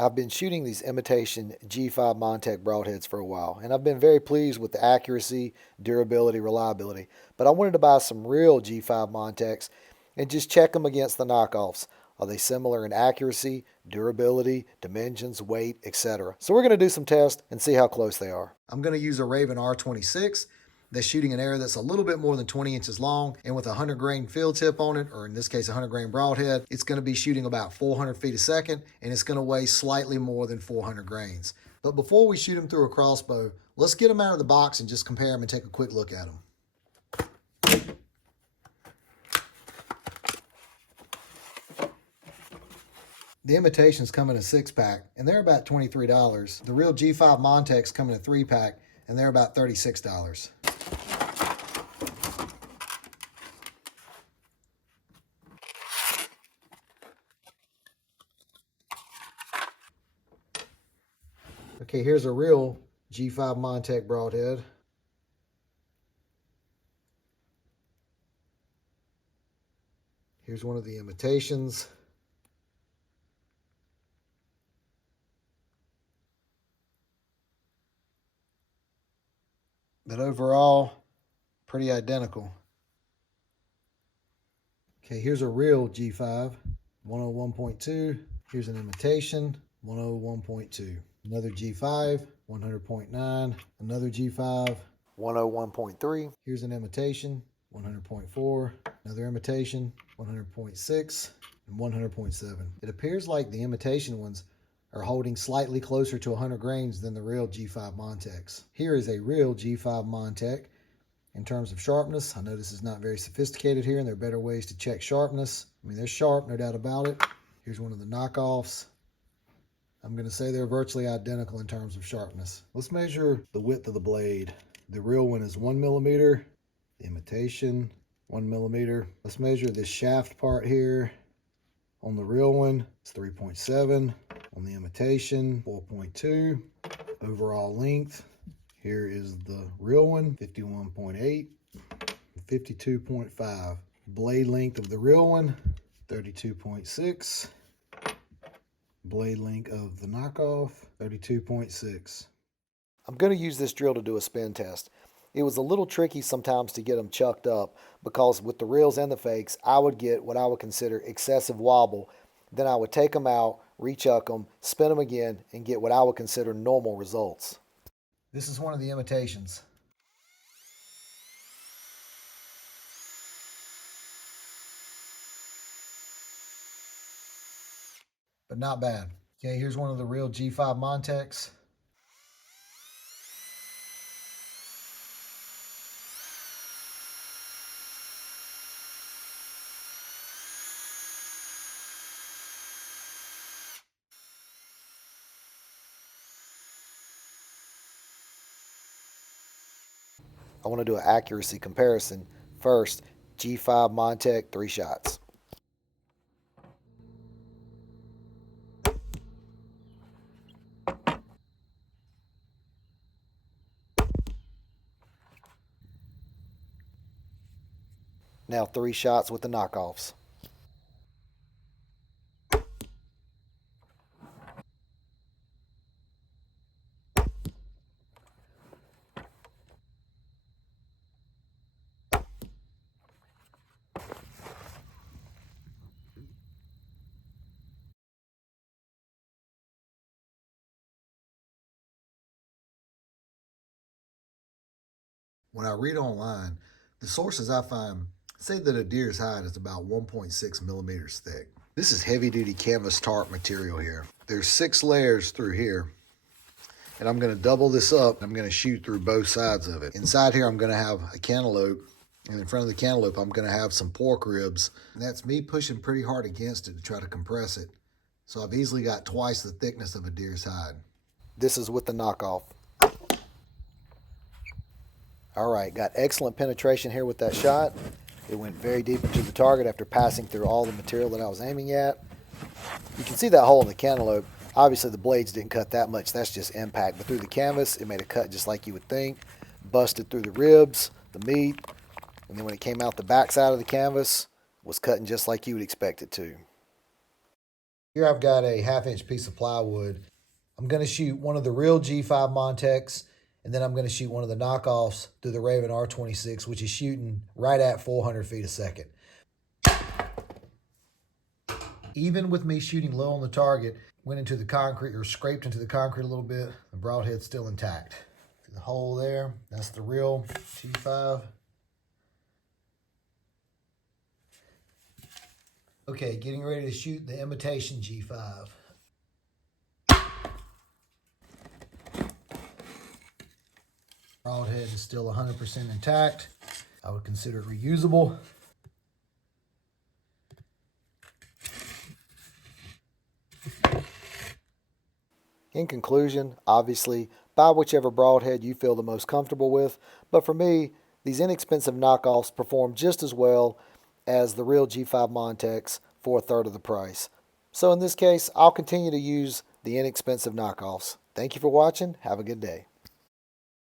I've been shooting these imitation G5 Montec broadheads for a while, and I've been very pleased with the accuracy, durability, reliability. But I wanted to buy some real G5 Montecs and just check them against the knockoffs. Are they similar in accuracy, durability, dimensions, weight, etc.? So we're going to do some tests and see how close they are. I'm going to use a Raven R26 that's shooting an arrow that's a little bit more than 20 inches long, and with a 100 grain field tip on it, or in this case a 100 grain broadhead, it's going to be shooting about 400 feet a second, and it's going to weigh slightly more than 400 grains. But before we shoot them through a crossbow, let's get them out of the box and just compare them and take a quick look at them. The imitations come in a 6-pack, and they're about $23. The real G5 Montecs come in a 3-pack, and they're about $36. Okay, here's a real G5 Montec broadhead. Here's one of the imitations. But overall, pretty identical. Okay, here's a real G5, 101.2. Here's an imitation, 101.2. Another G5, 100.9. Another G5, 101.3. Here's an imitation, 100.4. Another imitation, 100.6 and 100.7. It appears like the imitation ones are holding slightly closer to 100 grains than the real G5 Montecs. Here is a real G5 Montec. In terms of sharpness, I know this is not very sophisticated here, and there are better ways to check sharpness. I mean, they're sharp, no doubt about it. Here's one of the knockoffs. I'm going to say they're virtually identical in terms of sharpness. Let's measure the width of the blade. The real one is 1 millimeter. The imitation, 1 millimeter. Let's measure this shaft part here. On the real one, it's 3.7. On the imitation, 4.2. Overall length, here is the real one, 51.8, 52.5. Blade length of the real one, 32.6. Blade length of the knockoff, 32.6. I'm going to use this drill to do a spin test. It was a little tricky sometimes to get them chucked up because with the reels and the fakes, I would get what I would consider excessive wobble. Then I would take them out, rechuck them, spin them again, and get what I would consider normal results. This is one of the imitations. But not bad. Okay, here's one of the real G5 Montecs. I want to do an accuracy comparison. First, G5 Montec, 3 shots. Now 3 shots with the knockoffs. When I read online, the sources I find say that a deer's hide is about 1.6 millimeters thick. This is heavy-duty canvas tarp material here. There's 6 layers through here, and I'm going to double this up. I'm going to shoot through both sides of it. Inside here, I'm going to have a cantaloupe, and in front of the cantaloupe, I'm going to have some pork ribs. And that's me pushing pretty hard against it to try to compress it. So I've easily got twice the thickness of a deer's hide. This is with the knockoff. All right, got excellent penetration here with that shot. It went very deep into the target after passing through all the material that I was aiming at. You can see that hole in the cantaloupe. Obviously, the blades didn't cut that much. That's just impact. But through the canvas, it made a cut just like you would think. Busted through the ribs, the meat, and then when it came out the back side of the canvas, was cutting just like you would expect it to. Here I've got a 1/2 inch piece of plywood. I'm going to shoot one of the real G5 Montecs, and then I'm going to shoot one of the knockoffs through the Raven R26, which is shooting right at 400 feet a second. Even with me shooting low on the target, went into the concrete or scraped into the concrete a little bit, the broadhead's still intact. See the hole there? That's the real G5. Okay, getting ready to shoot the imitation G5. Broadhead is still 100% intact. I would consider it reusable. In conclusion, obviously, buy whichever broadhead you feel the most comfortable with, but for me, these inexpensive knockoffs perform just as well as the real G5 Montecs for a third of the price. So in this case, I'll continue to use the inexpensive knockoffs. Thank you for watching. Have a good day.